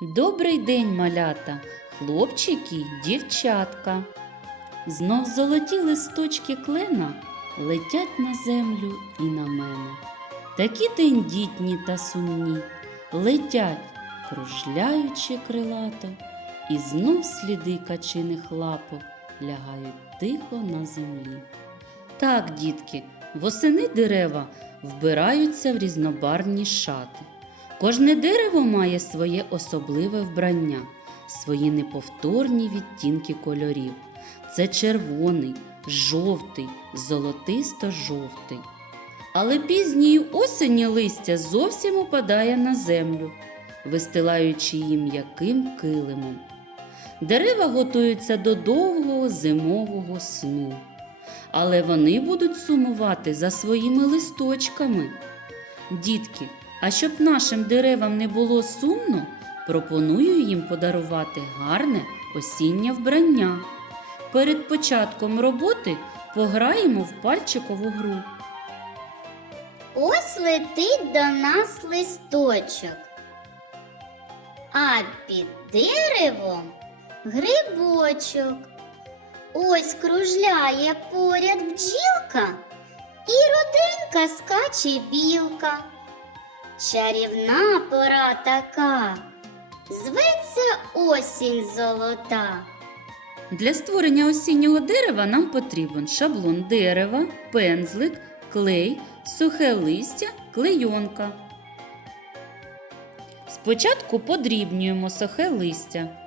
Добрий день, малята, хлопчики, дівчатка. Знов золоті листочки клена летять на землю і на мене. Такі тендітні та сумні, летять, кружляючи крилато, і знов сліди качиних лапок лягають тихо на землі. Так, дітки, восени дерева вбираються в різнобарвні шати. Кожне дерево має своє особливе вбрання, свої неповторні відтінки кольорів. Це червоний, жовтий, золотисто-жовтий. Але пізньої осені листя зовсім опадає на землю, вистилаючи її м'яким килимом. Дерева готуються до довгого зимового сну, але вони будуть сумувати за своїми листочками. Дітки, а щоб нашим деревам не було сумно, пропоную їм подарувати гарне осіннє вбрання. Перед початком роботи пограємо в пальчикову гру. Ось летить до нас листочок, а під деревом грибочок. Ось кружляє поряд бджілка, і родинка скаче білка. Чарівна пора така, зветься осінь золота. Для створення осіннього дерева нам потрібен шаблон дерева, пензлик, клей, сухе листя, клейонка. Спочатку подрібнюємо сухе листя.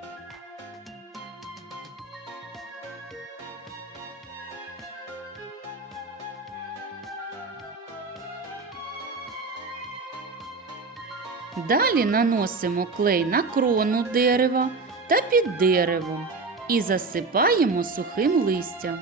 Далі наносимо клей на крону дерева та під деревом і засипаємо сухим листям.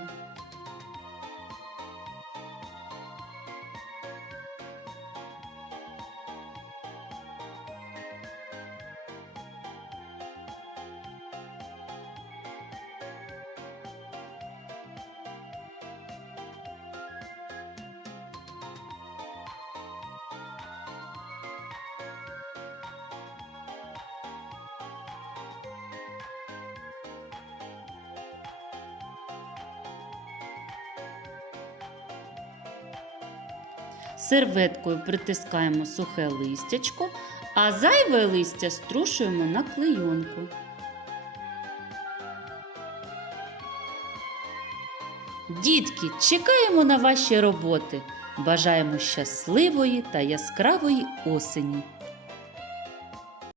Серветкою притискаємо сухе листячко, а зайве листя струшуємо на клейонку. Дітки, чекаємо на ваші роботи. Бажаємо щасливої та яскравої осені.